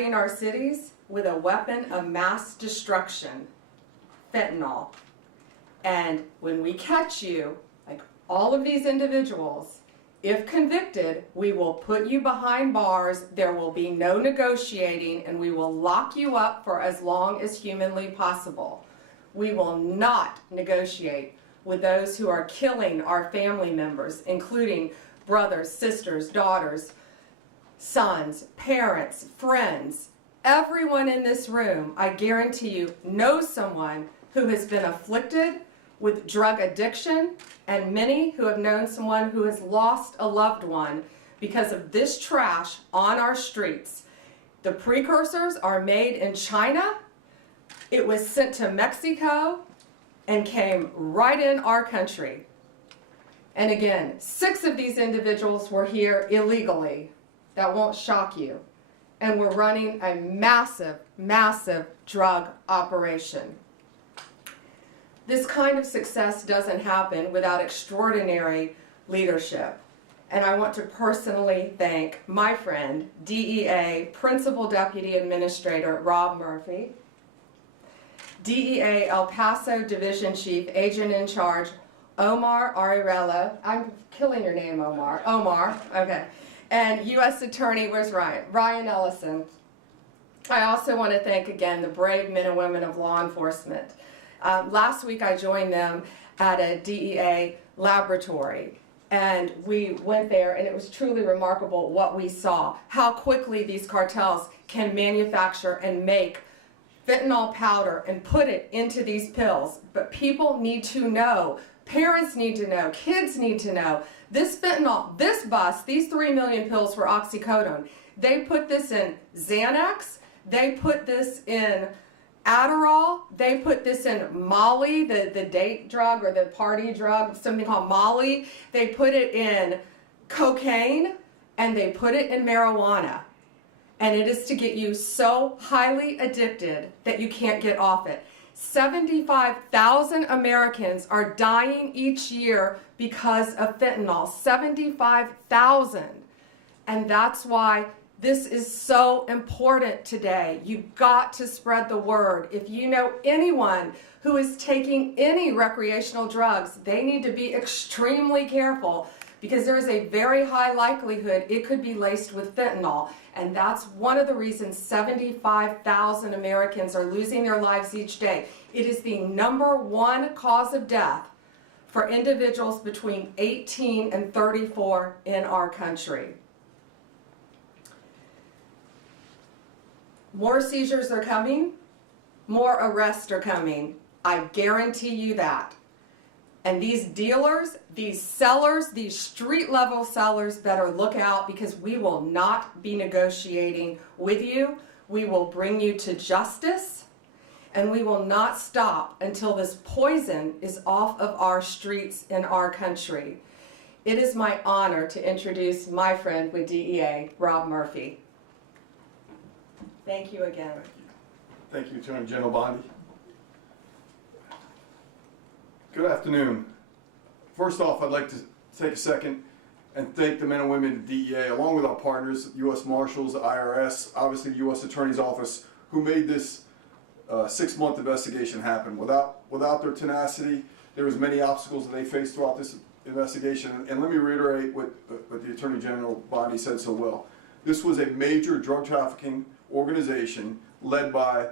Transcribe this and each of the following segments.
flooding our cities with a weapon of mass destruction, fentanyl. And when we catch you, like all of these individuals, if convicted, we will put you behind bars, there will be no negotiating, and we will lock you up for as long as humanly possible. We will not negotiate with those who are killing our family members, including brothers, sisters, daughters, sons, parents, friends. Everyone in this room, I guarantee you, knows someone who has been afflicted with drug addiction, and many who have known someone who has lost a loved one because of this trash on our streets. The precursors are made in China. It was sent to Mexico and came right in our country. And again, 6 of these individuals were here illegally. That won't shock you. And we're running a massive, massive drug operation. This kind of success doesn't happen without extraordinary leadership. And I want to personally thank my friend, DEA Principal Deputy Administrator Rob Murphy, DEA El Paso Division Chief Agent in Charge Omar Ariella. I'm killing your name, Omar. Omar, okay. And U.S. Attorney, where's Ryan? Ryan Ellison. I also want to thank again the brave men and women of law enforcement. Last week I joined them at a DEA laboratory, and we went there, and it was truly remarkable what we saw, how quickly these cartels can manufacture and make fentanyl powder and put it into these pills. But people need to know, parents need to know, kids need to know, this fentanyl, this bus, these 3 million pills were oxycodone. They put this in Xanax, they put this in Adderall, they put this in Molly, the date drug or the party drug, something called Molly. They put it in cocaine, and they put it in marijuana. And it is to get you so highly addicted that you can't get off it. 75,000 Americans are dying each year because of fentanyl. 75,000. And that's why this is so important today. You've got to spread the word. If you know anyone who is taking any recreational drugs, they need to be extremely careful, because there is a very high likelihood it could be laced with fentanyl. And that's one of the reasons 75,000 Americans are losing their lives each day. It is the #1 cause of death for individuals between 18 and 34 in our country. More seizures are coming, more arrests are coming. I guarantee you that. And these dealers, these sellers, these street-level sellers better look out, because we will not be negotiating with you. We will bring you to justice, and we will not stop until this poison is off of our streets in our country. It is my honor to introduce my friend with DEA, Rob Murphy. Thank you again. Thank you, Attorney General Bondi. Good afternoon. First off, I'd like to take a second and thank the men and women at DEA, along with our partners, U.S. Marshals, IRS, obviously the U.S. Attorney's Office, who made this 6-month investigation happen. Without their tenacity, there was many obstacles that they faced throughout this investigation. And let me reiterate what the Attorney General Bondi said so well. This was a major drug trafficking organization led by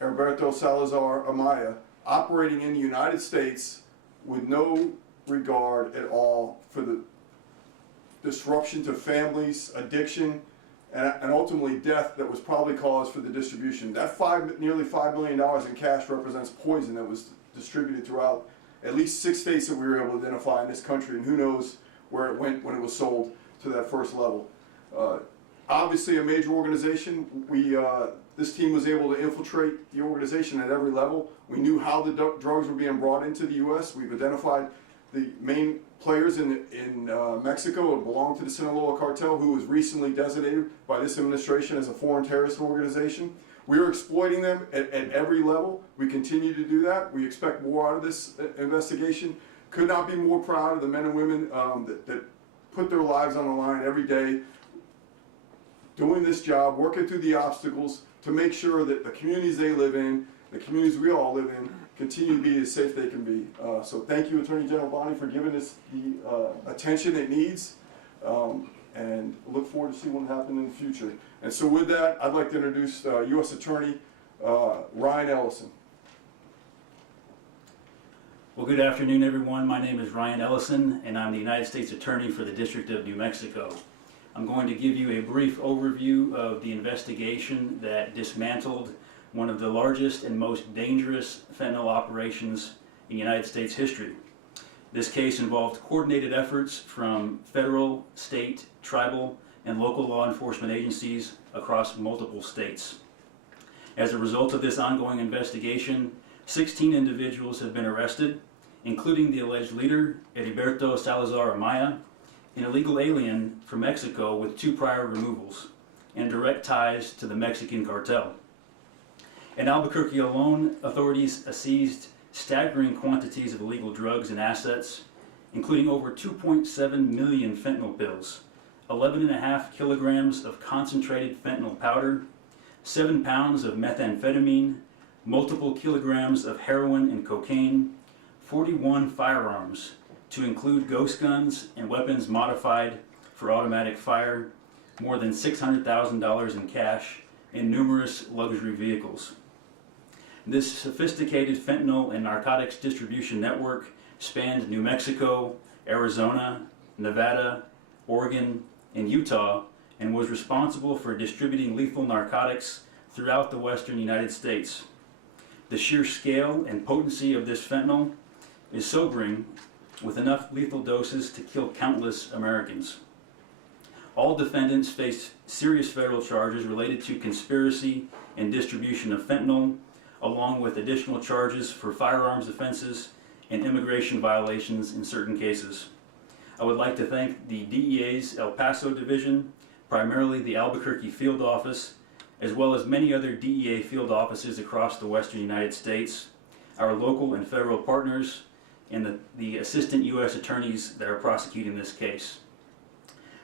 Alberto Salazar Amaya, operating in the United States with no regard at all for the disruption to families, addiction, and ultimately death that was probably caused for the distribution. That nearly $5 million in cash represents poison that was distributed throughout at least 6 states that we were able to identify in this country, and who knows where it went when it was sold to that first level. Obviously a major organization. This team was able to infiltrate the organization at every level. We knew how the drugs were being brought into the U.S. We've identified the main players in Mexico who belong to the Sinaloa cartel, who was recently designated by this administration as a foreign terrorist organization. We are exploiting them at every level. We continue to do that. We expect more out of this investigation. Could not be more proud of the men and women that put their lives on the line every day doing this job, working through the obstacles to make sure that the communities they live in, the communities we all live in, continue to be as safe they can be. So thank you, Attorney General Bondi, for giving this the attention it needs, and look forward to see what happens in the future. And so with that, I'd like to introduce U.S. Attorney Ryan Ellison. Well, good afternoon, everyone. My name is Ryan Ellison, and I'm the United States Attorney for the District of New Mexico. I'm going to give you a brief overview of the investigation that dismantled one of the largest and most dangerous fentanyl operations in United States history. This case involved coordinated efforts from federal, state, tribal, and local law enforcement agencies across multiple states. As a result of this ongoing investigation, 16 individuals have been arrested, including the alleged leader, Heriberto Salazar Amaya, an illegal alien from Mexico with 2 prior removals and direct ties to the Mexican cartel. In Albuquerque alone, authorities seized staggering quantities of illegal drugs and assets, including over 2.7 million fentanyl pills, 11.5 kilograms of concentrated fentanyl powder, 7 pounds of methamphetamine, multiple kilograms of heroin and cocaine, 41 firearms, to include ghost guns and weapons modified for automatic fire, more than $600,000 in cash, and numerous luxury vehicles. This sophisticated fentanyl and narcotics distribution network spanned New Mexico, Arizona, Nevada, Oregon, and Utah, and was responsible for distributing lethal narcotics throughout the western United States. The sheer scale and potency of this fentanyl is sobering, with enough lethal doses to kill countless Americans. All defendants face serious federal charges related to conspiracy and distribution of fentanyl, along with additional charges for firearms offenses and immigration violations in certain cases. I would like to thank the DEA's El Paso Division, primarily the Albuquerque Field Office, as well as many other DEA field offices across the western United States, our local and federal partners, and the assistant U.S. attorneys that are prosecuting this case.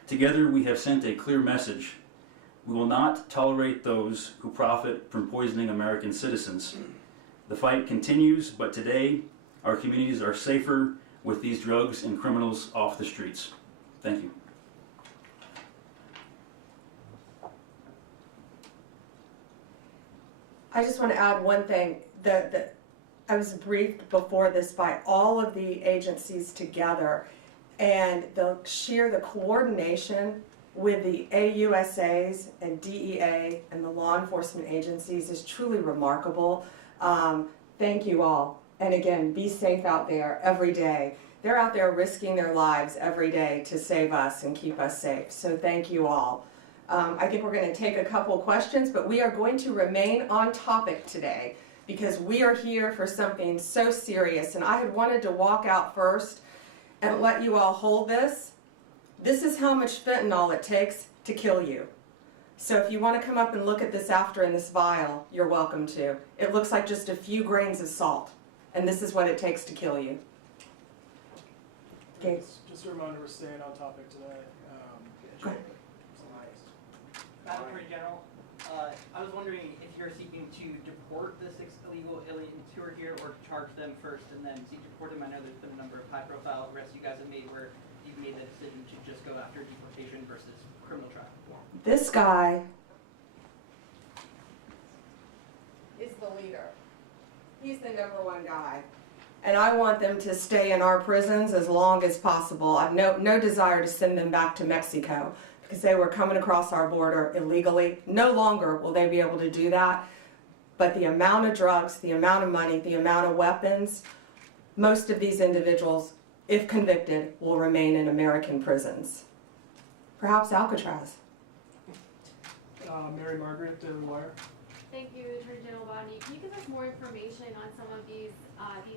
Together, we have sent a clear message. We will not tolerate those who profit from poisoning American citizens. The fight continues, but today, our communities are safer with these drugs and criminals off the streets. Thank you. I just want to add one thing. I was briefed before this by all of the agencies together, and the coordination with the AUSAs and DEA and the law enforcement agencies is truly remarkable. Thank you all. And again, be safe out there every day. They're out there risking their lives every day to save us and keep us safe. So thank you all. I think we're going to take a couple questions, but we are going to remain on topic today because we are here for something so serious. And I had wanted to walk out first and let you all hold this. This is how much fentanyl it takes to kill you. So if you want to come up and look at this after in this vial, you're welcome to. It looks like just a few grains of salt, and this is what it takes to kill you. Okay. Just a reminder, we're staying on topic today. Go ahead. Madam Attorney General, I was wondering if you're seeking to deport the 6 illegal aliens who are here, or to charge them first and then seek to deport them. I know there's been a number of high-profile arrests you guys have made where you've made the decision to just go after deportation versus criminal trial. This guy is the leader. He's the #1 guy. And I want them to stay in our prisons as long as possible. I have no desire to send them back to Mexico because they were coming across our border illegally. No longer will they be able to do that. But the amount of drugs, the amount of money, the amount of weapons, most of these individuals, if convicted, will remain in American prisons. Perhaps Alcatraz. Mary Margaret, Daily Wire. Thank you, Attorney General Bondi. Can you give us more information on some of these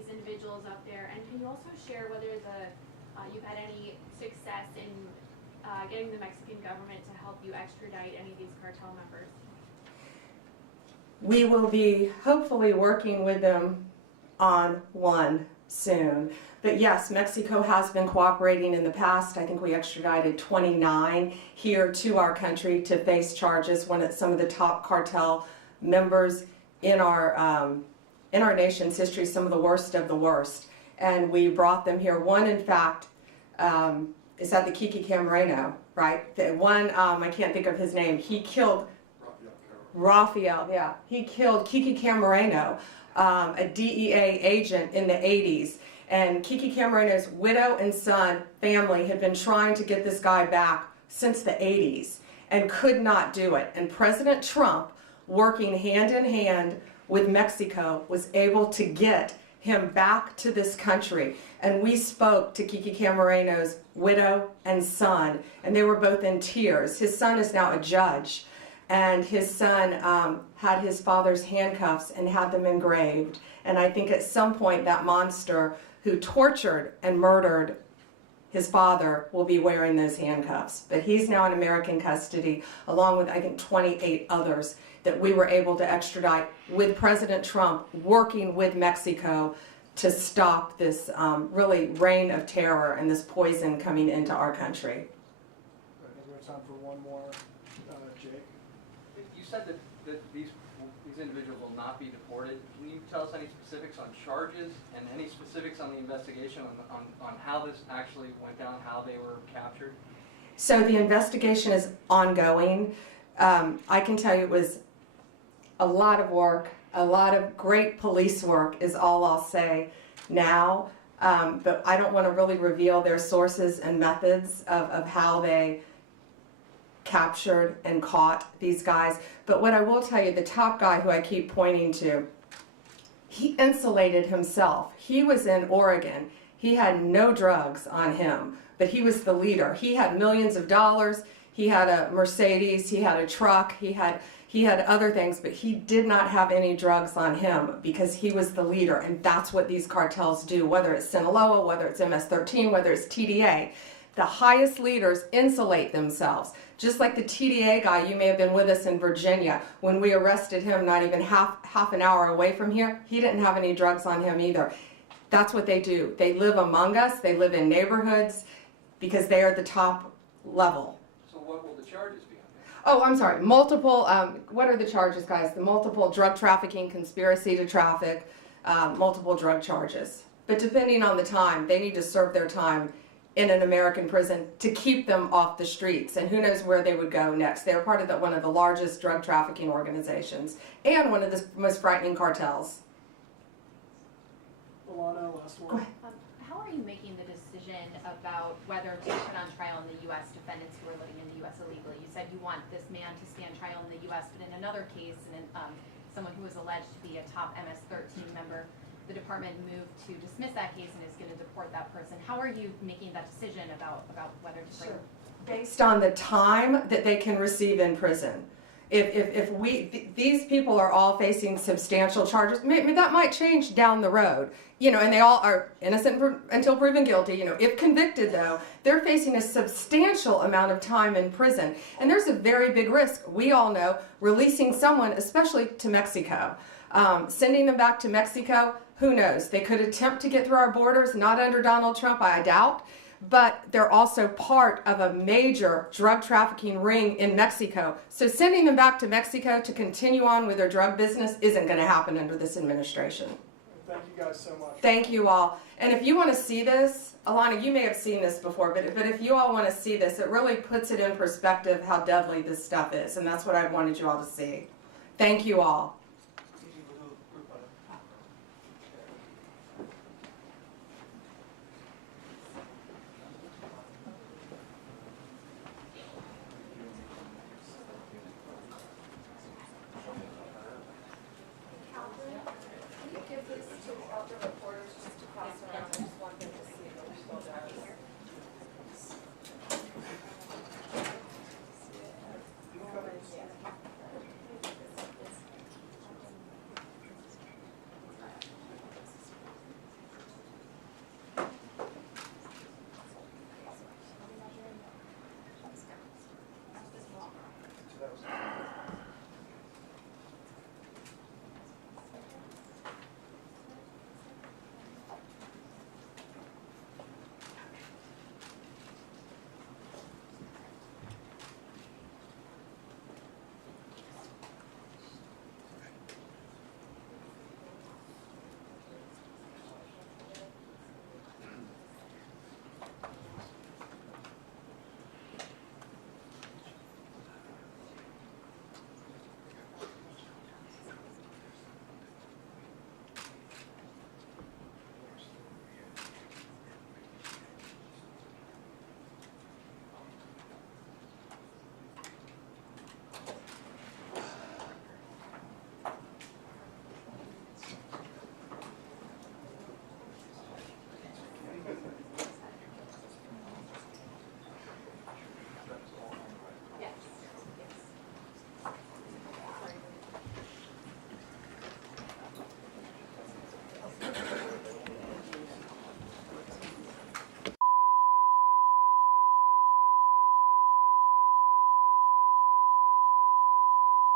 individuals up there, and can you also share whether you've had any success in getting the Mexican government to help you extradite any of these cartel members? We will be hopefully working with them on one soon. But yes, Mexico has been cooperating in the past. I think we extradited 29 here to our country to face charges when it's some of the top cartel members in our nation's history, some of the worst of the worst. And we brought them here. One, in fact, is at the Kiki Camareno, right? The one, I can't think of his name. He killed Raphael, yeah. He killed Kiki Camareno, a DEA agent in the 80s. And Kiki Camareno's widow and son family had been trying to get this guy back since the 80s and could not do it. And President Trump, working hand in hand with Mexico, was able to get him back to this country. And we spoke to Kiki Camareno's widow and son, and they were both in tears. His son is now a judge, and his son had his father's handcuffs and had them engraved. And I think at some point that monster who tortured and murdered his father will be wearing those handcuffs. But he's now in American custody, along with, I think, 28 others that we were able to extradite with President Trump working with Mexico to stop this really reign of terror and this poison coming into our country. I think we have time for one more. Jake? You said that these individuals will not be deported. Can you tell us any specifics on charges and any specifics on the investigation on how this actually went down, how they were captured? So the investigation is ongoing. I can tell you it was a lot of work, a lot of great police work is all I'll say now. But I don't want to really reveal their sources and methods of how they captured and caught these guys. But what I will tell you, the top guy who I keep pointing to, he insulated himself. He was in Oregon. He had no drugs on him, but he was the leader. He had millions of dollars. He had a Mercedes. He had a truck. He had other things, but he did not have any drugs on him because he was the leader. And that's what these cartels do, whether it's Sinaloa, whether it's MS-13, whether it's TDA. The highest leaders insulate themselves. Just like the TDA guy, you may have been with us in Virginia. When we arrested him, not even half an hour away from here, he didn't have any drugs on him either. That's what they do. They live among us. They live in neighborhoods because they are the top level. So what will the charges be on this? Oh, I'm sorry. Multiple, what are the charges, guys? The multiple drug trafficking, conspiracy to traffic, multiple drug charges. But depending on the time, they need to serve their time in an American prison to keep them off the streets. And who knows where they would go next. They're part of one of the largest drug trafficking organizations and one of the most frightening cartels. Alana, last Go one. ahead. How are you making the decision about whether to put on trial in the U.S. defendants who are living in the U.S. illegally? You said you want this man to stand trial in the U.S., but in another case, someone who was alleged to be a top MS-13 member, the department moved to dismiss that case and is going to deport that person. How are you making that decision about whether to bring? Based on the time that they can receive in prison. These people are all facing substantial charges, maybe that might change down the road, and they all are innocent until proven guilty. If convicted though, they're facing a substantial amount of time in prison. And there's a very big risk, we all know, releasing someone, especially to Mexico. Sending them back to Mexico, who knows? They could attempt to get through our borders, not under Donald Trump, I doubt. But they're also part of a major drug trafficking ring in Mexico. So sending them back to Mexico to continue on with their drug business isn't going to happen under this administration. Thank you guys so much. Thank you all. And if you want to see this, Alana, you may have seen this before, but if you all want to see this, it really puts it in perspective how deadly this stuff is. And that's what I wanted you all to see. Thank you all.